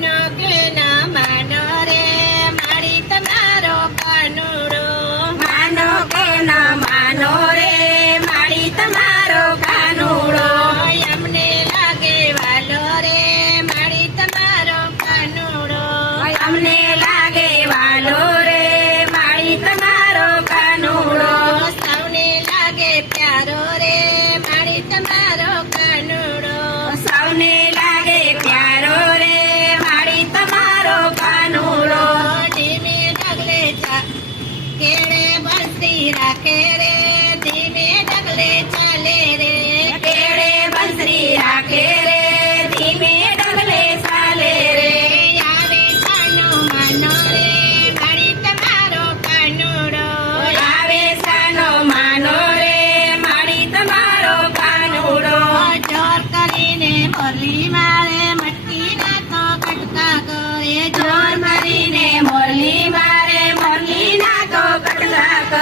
nugget. Bansari રાખે રે ધીમે ડગલે ચાલે રે. કેળે બંસરી રાખે રે ધીમે ડગલે ચાલે રે. આવે સાનો માનો રે મારી તમારો કાનુડો. આવે સાનો માનો રે મારી તમારો કાનુડો. જોર કરીને બોલી